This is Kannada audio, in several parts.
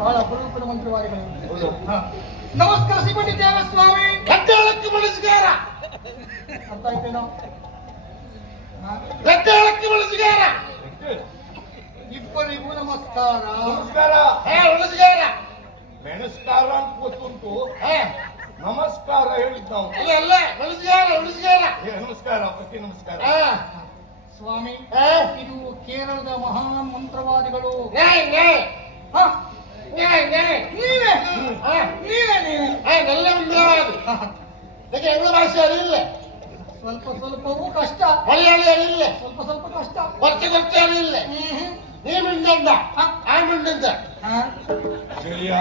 ಬಹಳ ಅಪರೂಪದ ಮಂತ್ರವಾದಿಗಳು. ನಮಸ್ಕರಿಸಿಕೊಂಡಿದ್ದೇವೆ ಸ್ವಾಮಿ. ಗಡ್ಡಾಳಕ್ಕೆ ಮನಸ್ಸಿಗಾರ ಅರ್ಥ ಆಯ್ತೇನೋ? ಗಡ್ಡಾಳಕ್ಕೆ ಮನಸ್ಸಿಗಾರ ಇಬ್ಬರಿಗೂ ನಮಸ್ಕಾರ. ನಮಸ್ಕಾರ. ಮನಸ್ಸಿಗಾರ ಮೆಣಸ್ಕಾರ ಅಂತ ಗೊತ್ತುಂಟು, ನಮಸ್ಕಾರ ಹೇಳಿದ್ ನಾವು. ಅಲ್ಲ ಮನಸ್ಸಿಗಾರ ಮನಸ್ಸಿಗಾರ ನಮಸ್ಕಾರ ಪತಿ ನಮಸ್ಕಾರ. ಸ್ವಾಮಿ, ಇದು ಕೇರಳದ ಮಹಾನ್ ಮಂತ್ರವಾದಿಗಳು. ನೀವೇ ನೆಲ್ಲ ಮಂತ್ರವಾದಿ. ಅದಕ್ಕೆ ಎಂಗ್ಲ ಭಾಷೆ ಅರಿಯಿಲ್ಲ, ಸ್ವಲ್ಪ ಸ್ವಲ್ಪವೂ ಕಷ್ಟ. ಮಲಯಾಳಿ ಅರಿಯಿಲ್ಲ, ಸ್ವಲ್ಪ ಸ್ವಲ್ಪ ಕಷ್ಟ. ಕೊರತೆ ಅರಿಯಿಲ್ಲ. ನೀ ಮಿಂಡ ಆ ಮಿಂಡ ಗೆಳೆಯ,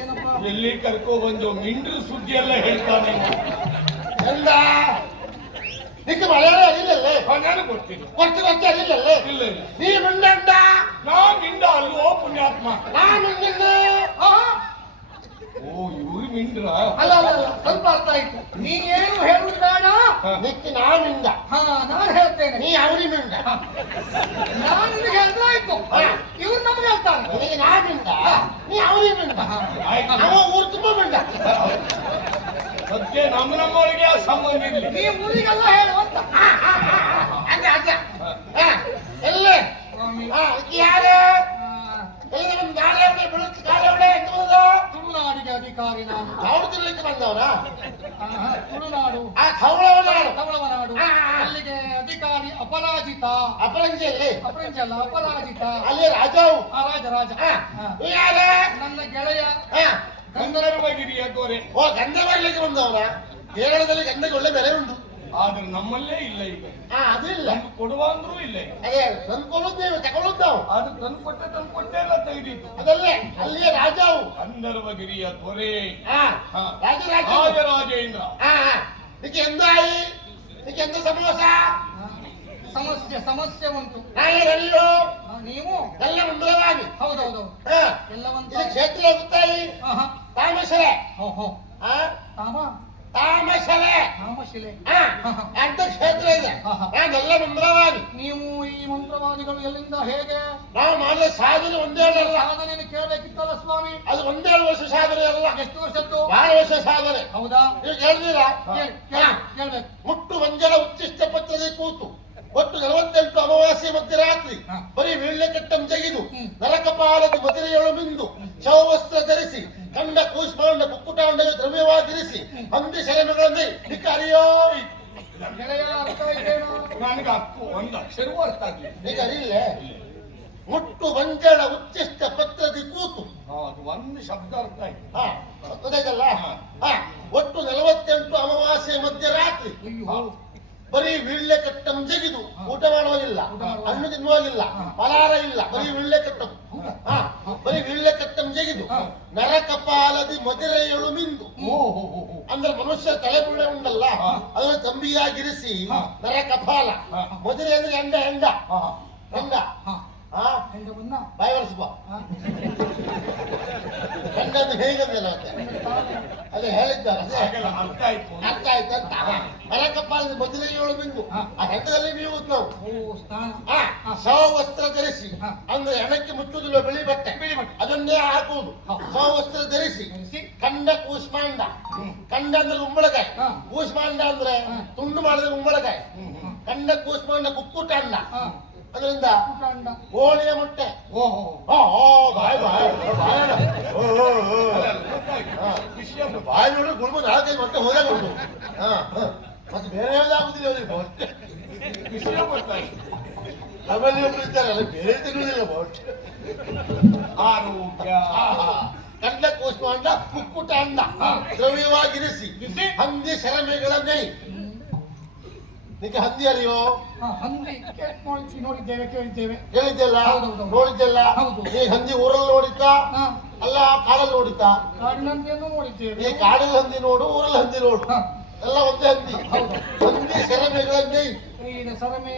ಏನಪ್ಪ? ಎಲ್ಲಿ ಕರ್ಕೊ ಬಂದು ಮಿಂಡ್ರು ಸುದ್ದಿ ಎಲ್ಲ ಹೇಳ್ತಾನೆ. ಎಂದ ನಿಕ್ಕೆ ಮಲಯಾಳಿ ಅರಿಯಿಲ್ಲಲ್ಲೇ? ನಾನು ಗೊತ್ತಿಲ್ಲ. ಕೊರತೆ ಅರಿಯಿಲ್ಲಲ್ಲೇ? ಇಲ್ಲ ಇಲ್ಲ, ನೀ ಮಿಂಡ ನಾ ಮಿಂಡ ಅಲ್ವೋ ಪುಣ್ಯಾತ್ಮ. ನಾ ಮಿಂಡ. ಓ, ಇವ್ರು ಮಿಂಡ್ರ? ಅಲ್ಲ ಅಲ್ಲ ಅಲ್ಲ, ಸ್ವಲ್ಪ ಅರ್ಥ ಆಯ್ತು. ನೀ ಏನು ಹೇಳುದು ಬೇಡ. ನಿಕ್ಕೆ ನಾ ಮಿಂಡ, ನಾನು ಹೇಳ್ತೇನೆ. ನೀ ಅವರಿ ಮಿಂಡ. ನಾನು ನಿನಗೆ ಹೇಳಿದ್ರೆ ಆಯ್ತು, ಇವ್ರು ನಮ್ಗೆ ಹೇಳ್ತಾರೆ. ನಿನಗೆ ನಾ ಮಿಂಡ, ನೀ ಅವರಿ ಮಿಂಡ. ಆಯ್ತು, ಅವ ಊರು ತುಂಬ ಮಿಂಡ. ಸದ್ಯ ನಮ್ಮೊಳಗೆ ಆ ಸಂಬಂಧ ಇರ್ಲಿ. ನೀ ಊರಿಗೆಲ್ಲ ಹೇಳುವಂತ. ಅದ ಅದ ಎಲ್ಲೇ ಯಾರು ಎಲ್ಲ ನಮ್ಮ ಗಾಳಿಯವಡೆ ಬೆಳಕು ಗಾಳಿಯವಡೆ ಎಂತ ತುಳುನಾಡಿಗೆ ಅಧಿಕಾರಿ ನಾನು. ಅವ್ರು ತಿರ್ಲಿಕ್ಕೆ ಬಂದವನ ತುಳುನಾಡು, ಆ ಕವಳವನಾಡು ತವಳವನಾಡು. ಅಲ್ಲಿಗೆ ಅಧಿಕಾರಿ ಅಪರಾಜಿತ. ಅಪರಂಜಿಯಲ್ಲಿ ಅಪರಂಜಿ ಅಲ್ಲ, ಅಪರಾಜಿತ. ಅಲ್ಲಿ ರಾಜವು ರಾಜ ರಾಜ. ಯಾರ ನನ್ನ ಗೆಳೆಯ ಗಂಧರ್ವಗಿರಿಯ ದೊರೆ. ಓ ಗಂಧ ಬರ್ಲಿಕ್ಕೆ ಬಂದವನ. ಕೇರಳದಲ್ಲಿ ಗಂಧಕ್ಕೆ ಒಳ್ಳೆ ಬೆಲೆ ಉಂಟು, ಆದ್ರೆ ನಮ್ಮಲ್ಲೇ ಇಲ್ಲ ಈಗ. ಅದು ಇಲ್ಲ. ನಮ್ಗೆ ಕೊಡುವ ಅಂದ್ರೂ ಇಲ್ಲ ಈಗ. ಅದೇ ತಂದ್ಕೊಳ್ಳುತ್ತೇವೆ ತಗೊಳ್ಳುದು ನಾವು. ಆದ್ರೆ ತಂದ್ಕೊಟ್ಟೆ ಎಲ್ಲ ತೆಗೆದಿತ್ತು. ಅದಲ್ಲೇ ಅಲ್ಲಿಯೇ ರಾಜವು ಗಂಧರ್ವಗಿರಿಯ ದೊರೆ ರಾಜರಾಜ ರಾಜರಾಜೇಂದ್ರ. ನಿಕ್ಕೆ ಎಂದಾಯಿ ನಿಕ್ಕೆ ಎಂತ ಸಮೋಸ ಸಮಸ್ಯೆ ಉಂಟು. ನಾಯೋ ನೀವು ಎಲ್ಲ ಮುಂದರವಾಗಿ ಹೌದೌದು ಎಲ್ಲವಂತ ಇದು ಕ್ಷೇತ್ರ ಗೊತ್ತಾಯಿ ತಾಮಸಲೆ ತಾಮ ತಾಮಸಲೆ ತಾಮಶಿಲೆ ಅಂತ ಕ್ಷೇತ್ರ ಇದೆ. ನಾನೆಲ್ಲ ಮುಂದರವಾಗಿ. ನೀವು ಈ ಮಂತ್ರವಾದಿಗಳು ಎಲ್ಲಿಂದ ಹೇಗೆ? ನಾವು ಮಾಡಿದ ಸಾಧನೆ ಒಂದೇ ಅಲ್ಲ. ಸಾಧನೆ ಕೇಳಬೇಕಿತ್ತಲ್ಲ ಸ್ವಾಮಿ. ಅದು ಒಂದೇ ವರ್ಷ ಸಾಧನೆ ಅಲ್ಲ, ಎಷ್ಟು ವರ್ಷದ್ದು? ಬಹಳ ವರ್ಷ ಸಾಧನೆ. ಹೌದಾ? ನೀವು ಕೇಳಿದೀರಾ? ಕೇಳ್ಬೇಕು. ಮುಟ್ಟು ಮಂಜಲ ಉಚ್ಚಿಷ್ಟ ಪತ್ರದಲ್ಲಿ ಕೂತು ಒಟ್ಟು 48 ಅಮಾವಾಸ್ಯೆ ಮಧ್ಯರಾತ್ರಿ ಬರೀ ವೀಳ್ಯ ಕಟ್ಟಂ ಜಗಿದು ನರಕಪಾಲದ ಮದುರೆಯೊಳು ಮಿಂದು ಶವವಸ್ತ್ರ ಧರಿಸಿ ಕಂಡ ಕೂಷ್ಮಾಂಡ ಕುಕ್ಕುಟಾಂಡ ದ್ರವ್ಯವಾಗಿರಿಸಿ ಹಂದಿ ಶರಣಗಳಲ್ಲಿ ಅರಿಯೋ ನನಗೆ ಒಂದು ಅಕ್ಷರವೂ ಅರ್ಥ ಆಗ್ಲಿ. ಈಗ ಅರಿಯಿಲ್ಲ. ಮುಟ್ಟು ಮಂಜಳ ಉಚ್ಚಿಷ್ಟ ಪತ್ರದಿ ಕೂತು ಅದು ಒಂದು ಶಬ್ದ ಅರ್ಥ ಆಯ್ತು. ಗೊತ್ತಾಯ್ತಲ್ಲ? ಒಟ್ಟು 48 ಅಮಾವಾಸ್ಯೆ ಮಧ್ಯರಾತ್ರಿ ಬರೀ ವೀಳ್ಯ ಕಟ್ಟಂ ಜಗಿದು ಊಟ ಮಾಡುವಾಗಿಲ್ಲ, ಹಣ್ಣು ತಿನ್ನುವಾಗಿಲ್ಲ, ಫಲಾರ ಇಲ್ಲ, ಬರೀ ವೀಳ್ಯ ಕಟ್ಟಂ. ಬರೀ ವೀಳ್ಯ ಕಟ್ಟಂ ಜಗಿದು ನರಕಪಾಲದಿ ಮದುರೆಯೊಳು ಮಿಂದು. ಅಂದ್ರೆ ಮನುಷ್ಯ ತಲೆಬುಳ್ಳೆ ಉಂಟಲ್ಲ, ಅದನ್ನು ತಂಬಿಯಾಗಿರಿಸಿ ನರಕಪಾಲ. ಮದುರೆ ಅಂದ್ರೆ ಹೆಂಡ ಹೆಂಡ ಹೆಂಡ ಬಾಯಿ ವರ್ಷ ಹೆಂಡದ್ದು ಹೇಗಂದಿಲ್ಲ ಮತ್ತೆ ಅದೇ ಹೇಳಿದ್ದಾರೆ. ಅರ್ಥ ಆಯ್ತು ಅರ್ಥ ಆಯ್ತಂತ. ನರಕಪಾಲದ ಮದುರೆಯೊಳು ಬಿಂದು ಆ ಹೆಂಡದಲ್ಲಿ ನೀವು ನಾವು ಶವವಸ್ತ್ರ ಧರಿಸಿ, ಅಂದ್ರೆ ಹೆಣಕ್ಕೆ ಮುಚ್ಚುವುದಿಲ್ಲ ಬಿಳಿ ಬಟ್ಟೆ, ಅದನ್ನೇ ಹಾಕುವುದು. ಶವವಸ್ತ್ರ ಧರಿಸಿ ಕಂಡ ಕೂಷ್ಮಾಂಡ. ಕಂಡ ಅಂದ್ರೆ ಕುಂಬಳಕಾಯಿ, ಕೂಷ್ಮಾಂಡ ಅಂದ್ರೆ ತುಂಡು ಮಾಡಿದ ಕುಂಬಳಕಾಯಿ. ಕಂಡ ಕೂಷ್ಮಾಂಡ ಕುಕ್ಕುಟಾಂಡ ಅದರಿಂದ ಕೋಳಿಯ ಮೊಟ್ಟೆ. ಬಾಯಿ ನೋಡಿ ಗುಳ್ಮ 4-5 ಮೊಟ್ಟೆ ಹೋದೇ ಉಂಟು. ಮತ್ತೆ ಬೇರೆ ಯಾವುದಾಗುದಿಲ್ಲ ಅವರಿಗೆ ಮೊಟ್ಟೆ. ವಿಷಯ ಗೊತ್ತಾಯ್ತು. ನಮ್ಮಲ್ಲಿ ಒಬ್ರು ಇದ್ದಾರಲ್ಲ, ಬೇರೆ ತಿನ್ನುವುದಿಲ್ಲ ಮೊಟ್ಟೆ. ಆರೋಗ್ಯ ಕಂಡ ಕೂಷ್ಮಾಂಡ ಕುಕ್ಕುಟಾಂಡ ದ್ರವ್ಯವಾಗಿರಿಸಿ ಹಂದಿ ಶರಮೆಗಳನ್ನೇ. ನಿಕ್ಕೆ ಹಂದಿ ಅರಿಯೋ? ಹಂದಿ ನೋಡಿದ್ದೇವೆ, ಕೇಳಿದ್ದೇವೆ. ಕೇಳಿದ್ದೆಲ್ಲ ನೋಡಿದ್ದೆಲ್ಲ. ಈ ಹಂದಿ ಊರಲ್ಲಿ ನೋಡಿದ್ದ ಅಲ್ಲ ಕಾಡಲ್ಲಿ ನೋಡಿದ್ದ? ಕಾಡಿನಂದಿಯನ್ನು ನೋಡಿದ್ದೇವೆ. ಈ ಕಾಡಲ್ಲಿ ಹಂದಿ ನೋಡು, ಊರಲ್ಲಿ ಹಂದಿ ನೋಡು, ಎಲ್ಲ ಒಂದೇ ಹಂದಿ. ಹಂದಿ ಸೆರಮೆಗಳನ್ನೇ. ಸರಮೆ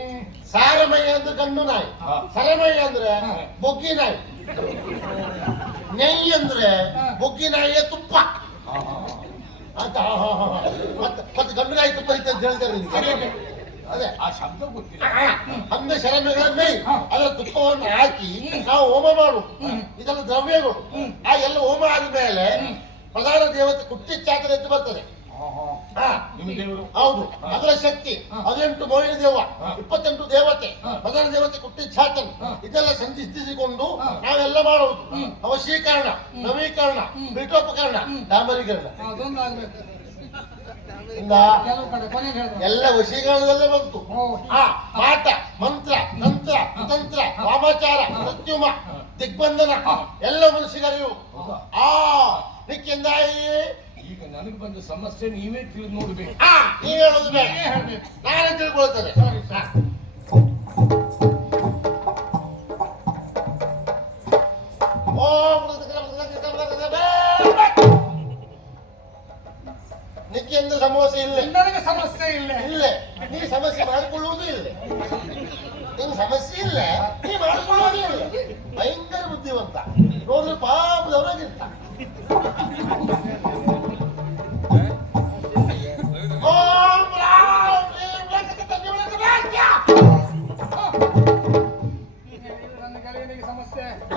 ಸಾರಮಯ ಅಂದ್ರೆ ಗಂಡು ನಾಯಿ, ಸರಮಯ ಅಂದ್ರೆ ಬೊಗ್ಗಿ ನಾಯಿ, ನೆಯ್ ಅಂದ್ರೆ ಬೊಗ್ಗಿ ನಾಯಿಯ ತುಪ್ಪ ಅಂತ. ಮತ್ತೆ ಗಂಡು ನಾಯಿ ತುಪ್ಪ ಇತ್ತು ಅಂತ ಹೇಳ್ತಾರೆ. ಅದೇ ಆ ಶಬ್ದ ಗೊತ್ತಿಲ್ಲ. ಅಂದ ಶರಮೆಗಳನ್ನೇ ಅದರ ತುಪ್ಪವನ್ನು ಹಾಕಿ ನಾವು ಹೋಮ ಮಾಡು. ಇದೆಲ್ಲ ದ್ರವ್ಯಗಳು. ಆ ಎಲ್ಲ ಹೋಮ ಆದ್ಮೇಲೆ ಪ್ರಧಾನ ದೇವತೆ ಕುಟ್ಟಿಚ್ಚಾಕರ ಎದ್ದು ಬರ್ತದೆ. ನಿಮ್ಮ ದೇವರು ಹೌದು, ಅದರ ಶಕ್ತಿ 18 ಮೋಹಿನಿ ದೇವ, 28 ದೇವತೆ, ಪ್ರಧಾನ ದೇವತೆ ಕುಟ್ಟಿಚ್ಚಾತನ್ ಇದೆಲ್ಲ ಸಂಧಿಸಿಕೊಂಡು ನಾವೆಲ್ಲ ಮಾಡುವುದು. ಅವಶೀಕರಣ, ನವೀಕರಣ, ಪೀಠೋಪಕರಣ, ಡಾಂಬರೀಕರಣ ಎಲ್ಲ ವಶೀಕರಣದಲ್ಲೇ ಬಂತು. ಪಾಠ, ಮಂತ್ರ, ತಂತ್ರ, ಕುತಂತ್ರ, ವಾಮಾಚಾರ, ಪ್ರತ್ಯುಮ, ದಿಗ್ಬಂಧನ ಎಲ್ಲ ಮನುಷ್ಯರಿಗೂ ನಿಕ್ಕೆಂದಾಯಿ. ಈಗ ನನಗೆ ಬಂದ ಸಮಸ್ಯೆ ನೀವೇ ತಿಳಿದು ನೋಡ್ಬೇಕು. ನೀವ್ ಹೇಳೋದು ಬೇಡ, ನಾನೇ ತಿಳ್ಕೊಳ್ತೇನೆ. ನಿಕ್ಕೆಂದು ಸಮಸ್ಯೆ ಇಲ್ಲ. ನನಗೆ ಸಮಸ್ಯೆ ಇಲ್ಲ. ಇಲ್ಲೇ ನೀ ಸಮಸ್ಯೆ ಮಾಡಿಕೊಳ್ಳುವುದು ಇಲ್ಲ. ನಿಂಗೆ ಸಮಸ್ಯೆ ಇಲ್ಲ, ನೀ ಮಾಡಿಕೊಳ್ಳುವುದು ಇಲ್ಲ. ಭಯಂಕರ ಬುದ್ಧಿವಂತ ನೋಡ್ರಿ, ಪಾಪದವರಾಗಿರ್ತ.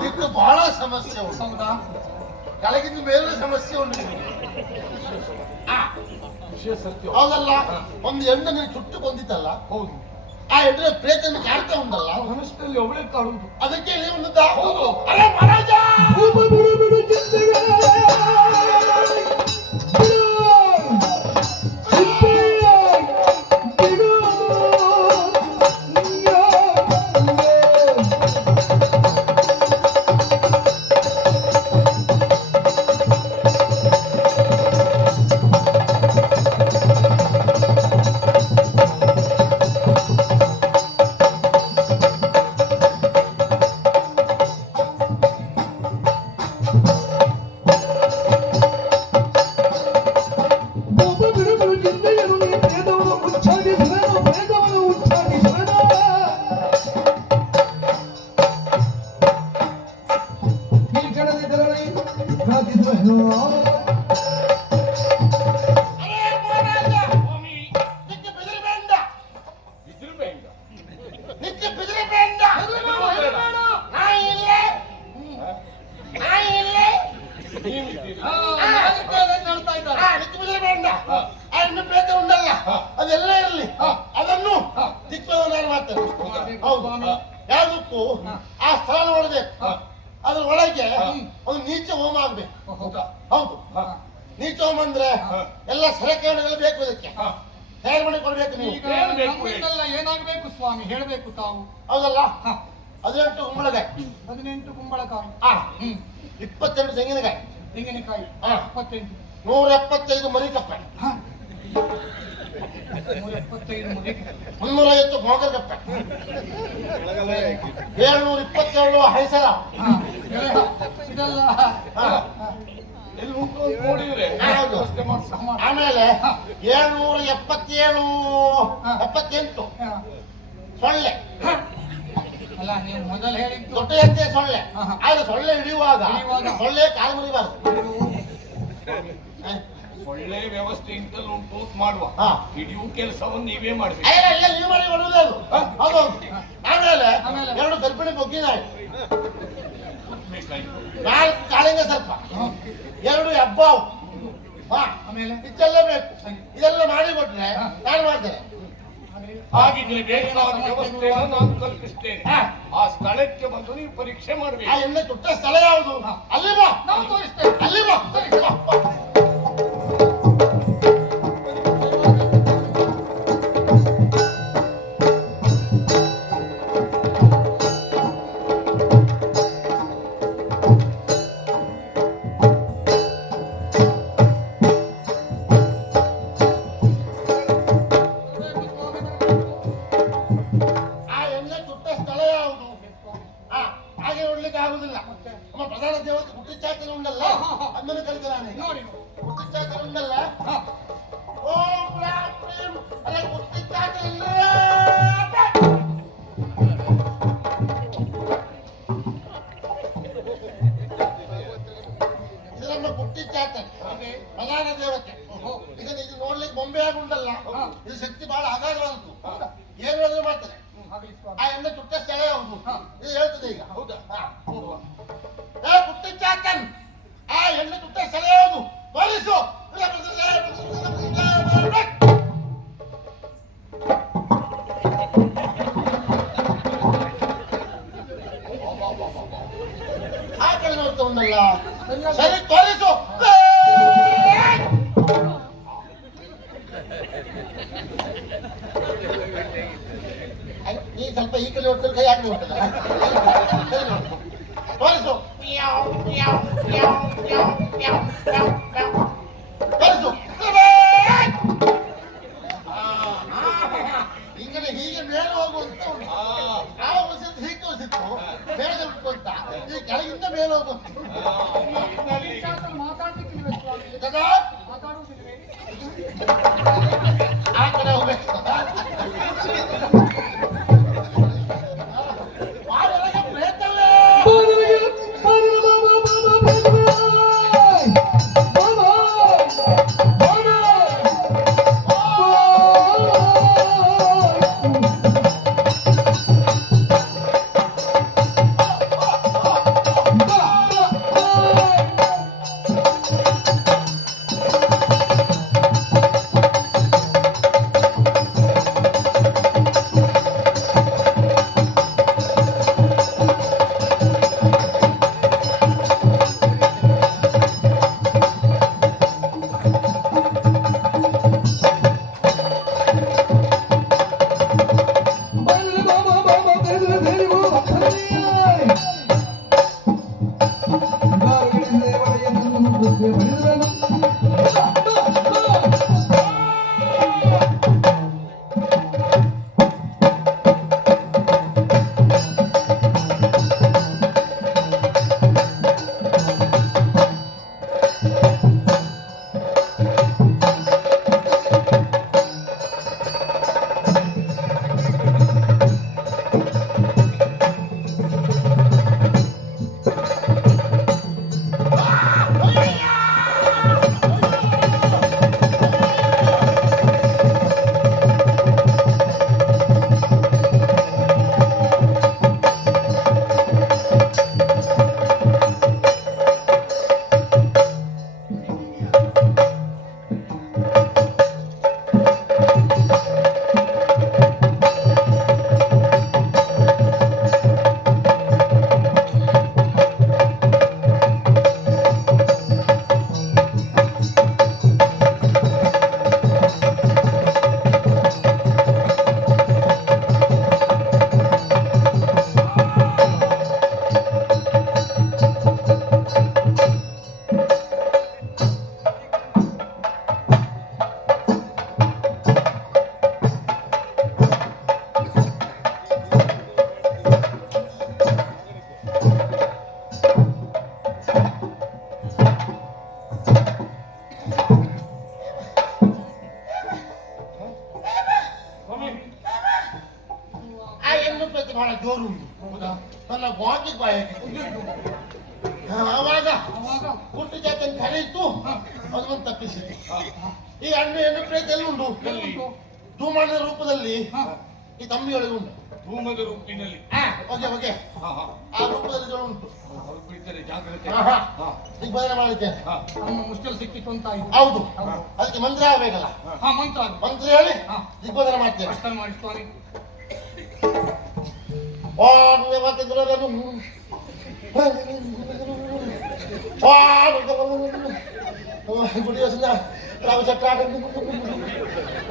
ಇದು ಬಹಳ ಸಮಸ್ಯೆ ಉಂಟು. ಕೆಳಗಿಂದ ಬೇರೆ ಸಮಸ್ಯೆ ಉಂಟು. ವಿಷಯ ಸತ್ಯ. ಹೌದಲ್ಲ, ಒಂದು ಹೆಣ್ಣು ನೀನು ಚುಟ್ಟು ಕೊಂದಿತ್ತಲ್ಲ, ಹೌದು. ಆ ಹೆಣ್ಣಿನ ಪ್ರೇತನ ಕಾಡ್ತಾ ಉಂಟಲ್ಲ, ಮನಸ್ಸಿನಲ್ಲಿ ಒಬ್ಬಳೆ ಕಾಡುವುದು. ಅದಕ್ಕೆ ಇಲ್ಲಿ ಒಂದು ಹೌದು. ಅರೆ ಮಹಾರಾಜ ಅದೆಲ್ಲ ಇರಲಿ, ಅದನ್ನು ದಿಕ್ಕವನ್ನು ಮಾಡ್ತಾರೆ. ಹೌದು, ಯಾವುದಕ್ಕೂ ಆ ಸ್ಥಳ ನೋಡ್ಬೇಕು. ಅದ್ರ ಒಳಗೆ ಒಂದು ನೀಚ ಹೋಮ ಆಗ್ಬೇಕು. ಹೌದು, ನೀಚ ಹೋಮ ಅಂದ್ರೆ ಎಲ್ಲ ಸಲಕರಣೆಗಳು ಬೇಕು. ಅದಕ್ಕೆ ತಯಾರು ಮಾಡಿ ಕೊಡ್ಬೇಕು ನೀವು. ಏನಾಗಬೇಕು ಸ್ವಾಮಿ ಹೇಳಬೇಕು ತಾವು. ಹೌದಲ್ಲ, 18 ಕುಂಬಳಕಾಯಿ, 18 ಕುಂಬಳಕಾಯಿ, 22 ತೆಂಗಿನಕಾಯಿ, ತೆಂಗಿನಕಾಯಿ 28, 175 ಮರಿಕಪ್ಪೆ, 175 ಮುಗಿ, 350 ಮೋಗರಕಪ್ಪೆ, 727 ಹೈಸರ. ಇದೆಲ್ಲ ಎಲ್ಲಿ ಉಂಟು ನೋಡಿದ್ರೆ ಆಮೇಲೆ 778 ಸೊಳ್ಳೆ. ಅಲ್ಲ, ನೀವು ಮೊದಲು ಹೇಳಿದ್ದು ದೊಡ್ಡ ಎತ್ತೆ ಸೊಳ್ಳೆ. ಆದ್ರೆ ಸೊಳ್ಳೆ ಹಿಡಿಯುವಾಗ ಸೊಳ್ಳೆ ಕಾಲು ಮುರಿಬಾರ್ದು. ಒಳ್ಳೆ ವ್ಯವಸ್ಥೆ ಇಂತಲ್ಲಿ ಉಂಟು ಮಾಡುವ ಹಿಡಿಯುವ ಕೆಲಸವನ್ನು ನೀವೇ ಮಾಡ್ಬೇಕು. ಎಲ್ಲ ನೀವು ಮಾಡಿ ಕೊಡುವುದೇ ಅದು. ಹೌದು. ಆಮೇಲೆ 2 ಗರ್ಭಿಣಿ ಬೊಗ್ಗಿನಾಯಿ, 4 ಕಾಳಿಂಗ ಸರ್ಪ, 2 ಹೆಬ್ಬಾವು. ಆಮೇಲೆ ಇದೆಲ್ಲ ಬೇಕು. ಇದೆಲ್ಲ ಮಾಡಿ ಕೊಟ್ರೆ ನಾನು ಮಾಡ್ತೇನೆ. ಹಾಗಿದ್ರೆ ಬೇಕಾದ ವ್ಯವಸ್ಥೆಯನ್ನು ನಾನು ಕಲ್ಪಿಸ್ತೇನೆ. ಆ ಸ್ಥಳಕ್ಕೆ ಬಂದು ನೀವು ಪರೀಕ್ಷೆ ಮಾಡಬೇಕು. ಆ ಎಣ್ಣೆ ತುಟ್ಟ ಸ್ಥಳ ಯಾವುದು? ಅಲ್ಲಿ ಬಾ, ನಾವು ತೋರಿಸ್ತೇವೆ. ಅಲ್ಲಿ ಬಾ. ಹಾಗೆ ನೋಡ್ಲಿಕ್ಕೆ ಆಗುದಿಲ್ಲ. ನಮ್ಮ ಪ್ರಧಾನ ದೇವತೆ ಕುಟ್ಟಿಚಾಕರ ಉಂಡಲ್ಲ, ಅದನ್ನು ಕಲಿತ ನಾನು. ಕುಟ್ಟಿಚಾಕರ ಉಂಡಲ್ಲ, ಓಂ ರಾಮ್ ಪ್ರೇಮ್ ಅಲ್ಲ ಕುಟ್ಟಿಚಾಕರ ಇಲ್ಲ. ಇದು ನಮ್ಮ ಕುಟ್ಟಿಚಾಕರ ಪ್ರಧಾನ ದೇವತೆ. ಇದು ನೋಡ್ಲಿಕ್ಕೆ ಬೊಂಬೆ ಆಗಿ ಉಂಡಲ್ಲ, ಇದು ಶಕ್ತಿ ಬಹಳ ಅಗಾಧವಾದದ್ದು. ಇದು ಹೇಳ್ತದೆ ಈಗ. ಹೌದಾ? ಹಾ. ಏ ಪುಟ್ಟಿ ಚಾಕನ್, ಆ ಹೆಣ್ಣು ತುಟ್ಟ ಸೆಳೆಯೋದು ತೋರಿಸು. ಆ ಕಡೆ ನೋಡ್ತಾ ಉಂಟಲ್ಲ, ಸರಿ ತೋರಿಸು. ನೀ ಸ್ವಲ್ಪ ಈ ಕಡೆ ನೋಡ್ತಾರೆ, ಕೈ ಹಾಕಿ ನೋಡ್ತಲ್ಲ, ತೋರಿಸು. ತೋರಿಸು. ಈಗ ಹೀಗೆ ಮೇಲೆ ಹೋಗುವಂತ ನಾವು ಹೊಸದು ಹೀಗೆ ತೋರಿಸಿತ್ತು, ಮೇಲೆ ಉಂಟು ಅಂತ, ಈ ಕೆಳಗಿಂದ ಮೇಲೆ ಹೋಗುವಂತ. ಮಾತಾಡ್ಲಿಕ್ಕಿಲ್ವೇ ಸ್ವಾಮಿ? ಕದಾ ಮಾತಾಡುವುದಿಲ್ವೇ? ಆ ಕಡೆ ಹೋಗ್ಬೇಕು. ಬಾರೊಳಗೆ ಪ್ರೇತವೇ. ಬಹಳ ಜೋರು ಉಂಟು. ಹೌದಾ? ನನ್ನ ಬಾಕಿ ಬಾಯಕ್ಕೆ ಆವಾಗ ಹುಟ್ಟು ಜಾತನ್ ಕರೆಯಿತು, ಅದನ್ನು ತಪ್ಪಿಸಿದೆ. ಈ ಹಣ್ಣು ಹೆಣ್ಣು ಪ್ರೇತ ಎಲ್ಲಿ ಉಂಟು? ಧೂಮಣ್ಣನ ರೂಪದಲ್ಲಿ ಈ ತಮ್ಮಿಯೊಳಗೆ ಉಂಟು. ಧೂಮದ ರೂಪಿನಲ್ಲಿ ಓಕೆ ಓಕೆ, ಆ ರೂಪದಲ್ಲಿ ಉಂಟು. ಜಾಗ್ರತೆ ದಿಗ್ಬಂಧನ ಮಾಡಿದ್ದೇನೆ. ನಮ್ಮ ಮುಷ್ಕಲ್ ಸಿಕ್ಕಿತ್ತು ಅಂತ ಆಯ್ತು. ಹೌದು, ಅದಕ್ಕೆ ಮಂತ್ರ ಆಗ್ಬೇಕಲ್ಲ. ಮಂತ್ರ ಮಂತ್ರ ಹೇಳಿ ದಿಗ್ಬಂಧನ ಮಾಡ್ತೇನೆ. ಅಷ್ಟನ್ನು ಮಾಡಿ ಸ್ವಾಮಿ.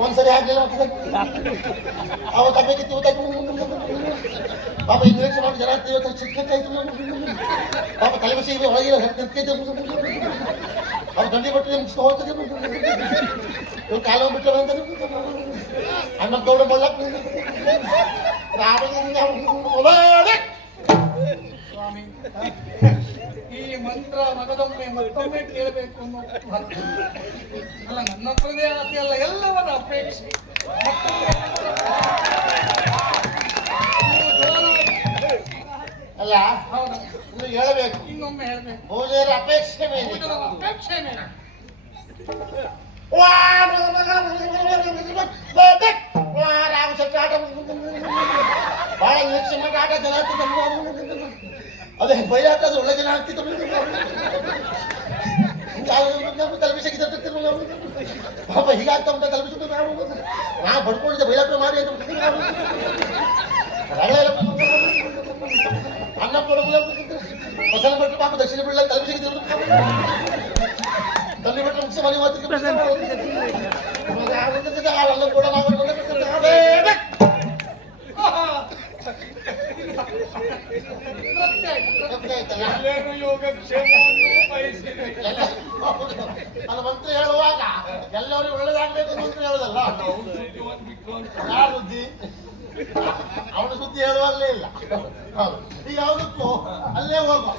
ಒಂದ್ಸರಿ ಆಗ್ಲಿಲ್ಲ, ಅವತ್ತು ಆಗ್ಬೇಕಿತ್ತು, ಇವತ್ತಾಯ್ತು. ಪಾಪ ಇಂಜೆಕ್ಷನ್ ಮಾಡಿ ಜನ ಇವತ್ತು ಚಿಕ್ಕತ್ತಾಯ್ತು. ಪಾಪ ತಲೆ ಬಸಿ ಒಳಗಿಲ್ಲ, ಅವ್ರು ಗಂಡಿ ಬಟ್ಟೆ ಹೋಗ್ತದೆ. ಇವ್ರು ಕಾಲ ಬಿಟ್ಟರು ಅಂತ ಅಣ್ಣ ಗೌಡ ಬಳ್ಳಕ್ ಸ್ವಾಮಿ, ಈ ಮಂತ್ರ ಮಗದೊಮ್ಮೆ ಮತ್ತೊಮ್ಮೆ ಕೇಳಬೇಕು ಅನ್ನೋ ಅಲ್ಲ, ನನ್ನೊಬ್ಬರದೇ ಆಸೆ ಅಲ್ಲ, ಎಲ್ಲವರ ಅಪೇಕ್ಷೆ. ಅಲ್ಲ, ಹೌದು, ಇನ್ನು ಹೇಳಬೇಕು. ಇನ್ನೊಮ್ಮೆ ಹೇಳ್ಬೇಕು. ಭೋಜನ ಅಪೇಕ್ಷೆ ಮೇಲೆ ಅಪೇಕ್ಷೆ ಮೇಲೆ ರಾಮ ಬಹಳ ನಿರೀಕ್ಷೆ ಮಾಡಿ ಆಟ ಜನ ಆಗ್ತದೆ ಅದೇ ಭಯ ಆಗ್ತದೆ ಒಳ್ಳೆ ಜನ ಆಗ್ತಿತ್ತು ತಲುಪಿಸಿದ ಪಾಪ ಹೀಗಾಗ್ತಾ ಉಂಟ ತಲುಪಿಸಿದ್ದು ನಾ ಬಡ್ಕೊಂಡಿದ್ದೆ ಬೈಲಾಟ ಮಾಡಿ ಅನ್ನ ಕೊಡೋದು ಮಸಾಲೆ ಭಟ್ರು ಪಾಪ ದಕ್ಷಿಣ ಬೀಳ ತಲುಪಿಸಿದ್ರು ತಲ್ಲಿ ಭಟ್ರು ಮುಗಿಸಿ ಮನೆ ಮಾತಿಗೆ ಅನ್ನ ಕೂಡ ಎಲ್ಲರೂ ಯೋಗಕ್ಷೇಮವನ್ನು ಬಯಸಿದೆ. ಅದು ಮಂತ್ರಿ ಹೇಳುವಾಗ ಎಲ್ಲರಿಗೂ ಒಳ್ಳೇದಾಗಬೇಕು ಮಂತ್ರಿ ಹೇಳುದಲ್ಲ ಯಾರು ಸುದ್ದಿ ಅವನ ಸುದ್ದಿ ಹೇಳುವಲ್ಲೇ ಇಲ್ಲ ಹೌದು ಈಗ ಯಾವುದಕ್ಕೂ ಅಲ್ಲೇ ಹೋಗುವ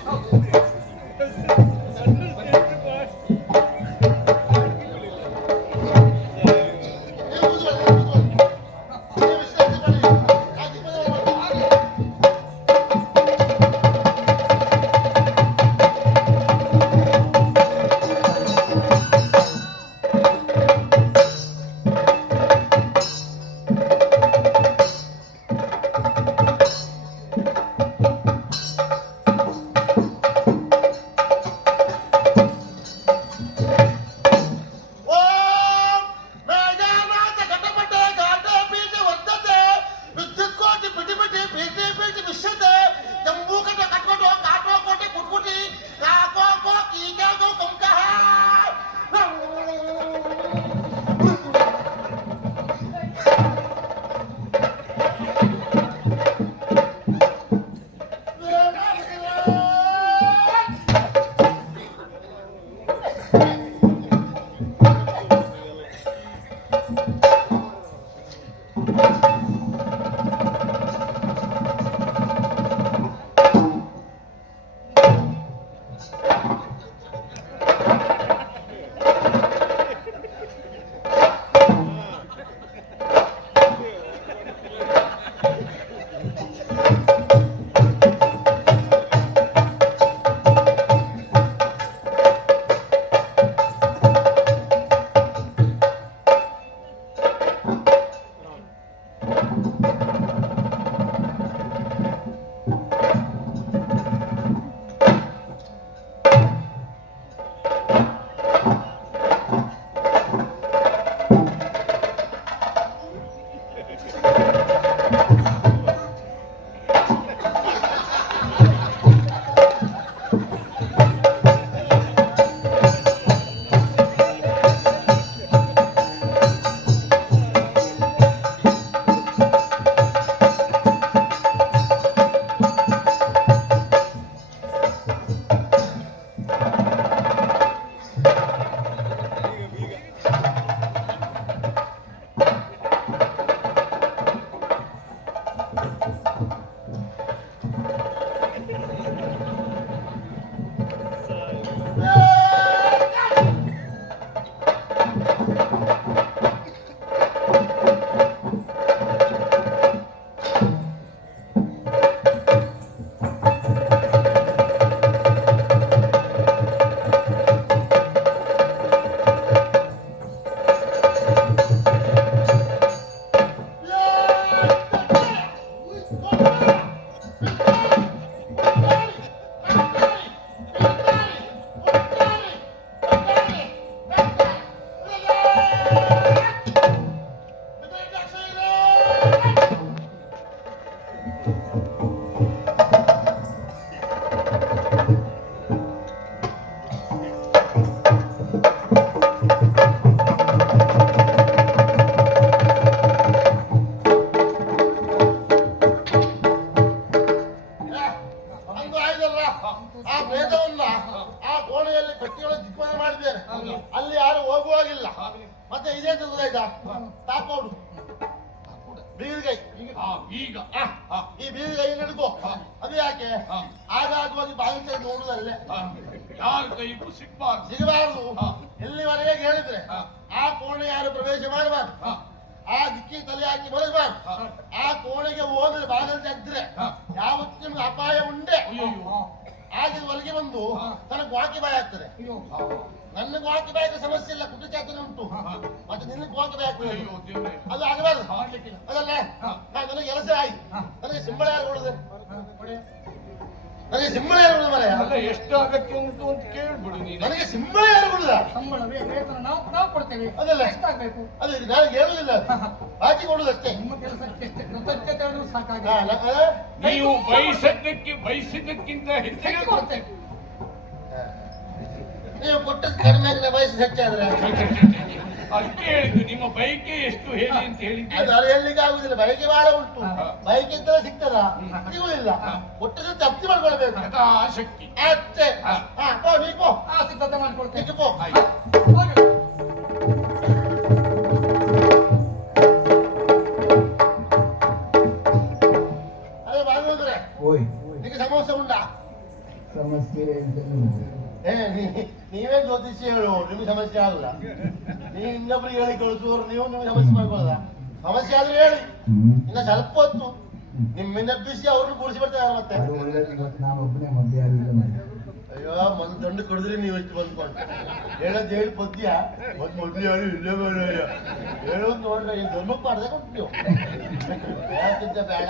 ಈಗ ಈ ಬೀದಿಗೆ ನಡ್ಕೋ ಅದು ಯಾಕೆ ಆಗಾಗವಾಗಿ ಬಾಗಿಲು ನೋಡುದಲ್ಲೇ ಯಾರ ಕೈಗೂ ಸಿಗಬಾರ್ದು ಸಿಗಬಾರದು ಎಲ್ಲಿವರೆಗೆ ಹೇಳಿದ್ರೆ ಆ ಕೋಣೆ ಯಾರು ಪ್ರವೇಶ ಮಾಡಬಾರ್ದು ಆ ದಿಕ್ಕಿ ತಲೆ ಹಾಕಿ ಬರಬಾರ್ದು ಆ ಕೋಣೆಗೆ ಹೋದ್ರೆ ಬಾಗಿಲು ತೆಗ್ದ್ರೆ ಯಾವತ್ತು ನಿಮ್ಗೆ ಅಪಾಯ ಉಂಡೆ ಆಗ ಹೊರಗೆ ಬಂದು ನನಗೆ ವಾಕಿ ಬಾಯಿ ಆಗ್ತದೆ. ಅಯ್ಯೋ ನನಗೆ ವಾಕಿ ಬಾಯಿಗೆ ಸಮಸ್ಯೆ ಇಲ್ಲ, ಕುಟುಚಾತನೆ ಉಂಟು. ಮತ್ತೆ ನಿನಗೆ ವಾಕಿ ಬಾಯಿ ಆಗ್ತದೆ, ಅಯ್ಯೋ ದೇವ್ರೇ. ಅದು ಆಗಬಾರ್ದು. ಮಾಡ್ಲಿಕ್ಕಿಲ್ಲ. ಅದಲ್ಲ ನನಗೆ ಕೆಲಸ ಆಯ್ತು. ನನಗೆ ಸಿಂಬಳ ಯಾರು ಕೊಡುದು? ಕೊಡಿ. ನನಗೆ ಸಿಂಬಳ ಯಾರು ಕೊಡುದು ಮರೆಯ? ಅಲ್ಲ ಎಷ್ಟು ಅಗತ್ಯ ಉಂಟು ಅಂತ ಕೇಳ್ಬಿಡು ನೀನು. ನನಗೆ ಸಿಂಬಳ ಯಾರು ಕೊಡುದ? ಸಂಬಳವೇ ವೇತನ ನಾವು ಕೊಡ್ತೇವೆ. ಅದಲ್ಲ. ಎಷ್ಟಾಗಬೇಕು? ಅದು ನಾನು ಹೇಳುದಿಲ್ಲ, ಆಚೆ ಕೊಡುದಷ್ಟೇ. ನಿಮ್ಮ ಕೆಲಸಕ್ಕೆ ಎಷ್ಟು ಕೃತಜ್ಞತೆ ಆದ್ರೂ ಸಾಕಾಗಿ ನೀವು ಬಯಸಿದ್ದಕ್ಕಿಂತ ಹೆಚ್ಚಿಗೆ ಹೆಚ್ಚು ಕೊಡ್ತೇವೆ. ನೀವು ಕೊಟ್ಟದ್ದು ಕಡಿಮೆ ವಯಸ್ಸು ಹೆಚ್ಚಾದ್ರೆ ಅದಕ್ಕೆ ಹೇಳಿದ್ದು ನಿಮ್ಮ ಬೈಕೆ ಎಷ್ಟು ಹೇಳಿ ಅಂತ ಹೇಳಿದ್ದೆ. ಅದು ಹೇಳಲಿಕ್ಕೆ ಆಗುದಿಲ್ಲ. ಬೈಕೆ ಬಹಳ ಉಂಟು. ಬೈಕ್ ಇದ್ದಲ್ಲ ಸಿಗ್ತದ? ಸಿಗುದಿಲ್ಲ. ಒಟ್ಟಿಗೆ ತಪ್ತಿ ಮಾಡ್ಕೊಳ್ಬೇಕು. ಅದಾ ಶಕ್ತಿ ಅಷ್ಟೇ. ಪೋ ನೀ ಪೋ, ಸಿದ್ಧತೆ ಮಾಡ್ಕೊಳ್ತೇವೆ. ನೀನು ಪೋ. ಹೋಗಿ. ಅದೇ ಭಾಗವತರೆ, ಓಯ್ ನಿಮಗೆ ಸಮಸ್ಯೆ ಉಂಟಾ? ಸಮಸ್ಯೆ ನೀವೇ ಜ್ಯೋತಿಷಿ ಹೇಳು, ನಿಮ್ಗೆ ಸಮಸ್ಯೆ ಆಗಲ್ಲ. ನೀವು ಇನ್ನೊಬ್ರಿಗೆ ಹೇಳಿ ಕಳಿಸುವವರು ನೀವು ನಿಮ್ಗೆ ಸಮಸ್ಯೆ ಮಾಡ್ಕೊಳ್ಳದ? ಸಮಸ್ಯೆ ಆದ್ರೆ ಹೇಳಿ, ಇನ್ನ ಸ್ವಲ್ಪ ಹೊತ್ತು ನಿಮ್ಮಿಂದ ಬಿಸಿ ಅವ್ರನ್ನ ಕೂರಿಸಿ ಬರ್ತಾರೆ ಮತ್ತೆ. ಅದು ಒಳ್ಳೇದು. ಇವತ್ತು ನಾನು ಒಬ್ಬನೇ ಮಧ್ಯೆ ಯಾರಿಲ್ಲ ನೋಡಿ. ಅಯ್ಯೋ ಮನ್ ದಂಡು ಕೊಡಿದ್ರಿ ನೀವು ಇಷ್ಟು ಬಂದ್ಕೊಂಡು ಹೇಳದ್ ಹೇಳಿ ಪದ್ಯ ಮತ್ ಮೊದ್ಲು ಯಾರು ಇಲ್ಲೇ ಬೇಡ ಹೇಳೋದು ನೋಡ್ರೆ ಈ ಧರ್ಮಕ್ಕೆ ಮಾಡ್ದೆ ಕೊಟ್ಟು ನೀವು ಹೇಳ್ತಿದ್ದ ಬೇಡ.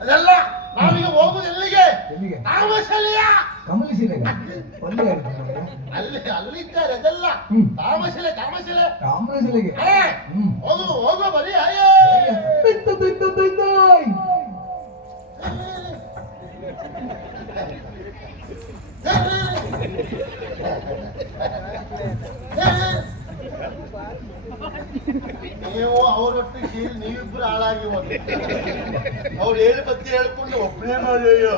ಅದೆಲ್ಲ ನಾವೀಗ ಹೋಗುದು ಎಲ್ಲಿಗೆ? ಎಲ್ಲಿಗೆ? ತಾಮಶಾಲೆಯ ಕಮಲಿಸಿಲೆಗೆ ಒಳ್ಳೆ ಹೇಳ್ತಾರೆ. ಅಲ್ಲಿ ಇದ್ದಾರೆ ಅದೆಲ್ಲ ತಾಮಶಾಲೆ ತಾಮಶಾಲೆ ಕಾಮರಾಜಲಿಗೆ ಹೋಗು ಬರೀ ಅಯ್ಯೇ ನೀವು ಅವರೊಟ್ಟಿಗೆ ಸೇರಿ ನೀವಿಬ್ರು ಹಾಳಾಗಿ ಹೋಗಿ ಅವ್ರು ಹೇಳಿ ಬತ್ತಿ ಹೇಳ್ಕೊಂಡು ಒಬ್ಬನೇ ಮಾಡಿ ಅಯ್ಯೋ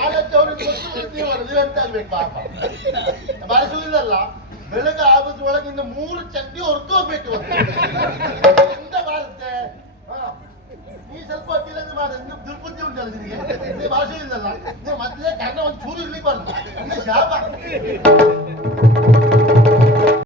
ಹಾಗತ್ತೆ ಅವ್ರಿಗೆ ನೀವು ಮದುವೆ ಅಂತ ಆಗ್ಬೇಕು ಪಾಪ. ಬಾರಿಸುವುದಿಲ್ಲ, ಬೆಳಗ್ಗೆ ಆಗೋದ್ರೊಳಗಿಂದ 3 ಚಡ್ಡಿ ಹೊರತು ಹೋಗ್ಬೇಕು ಎಂತ ಬಾರುತ್ತೆ. ನೀ ಸ್ವಲ್ಪ ಹೊತ್ತಿಲ್ಲ ಮಾಡಿ ದುರ್ಬುದ್ಧಿ ಉಂಟಲ್ಲ ನಿನಗೆ, ಬಾರಿಸುವುದಿಲ್ಲ. ನೀವು ಮೊದಲೇ ಕರ್ಣ ಒಂದು ಚೂರು ಇರ್ಲಿಕ್ಕೆ ಬರಲ್ಲ ಶಾಪ.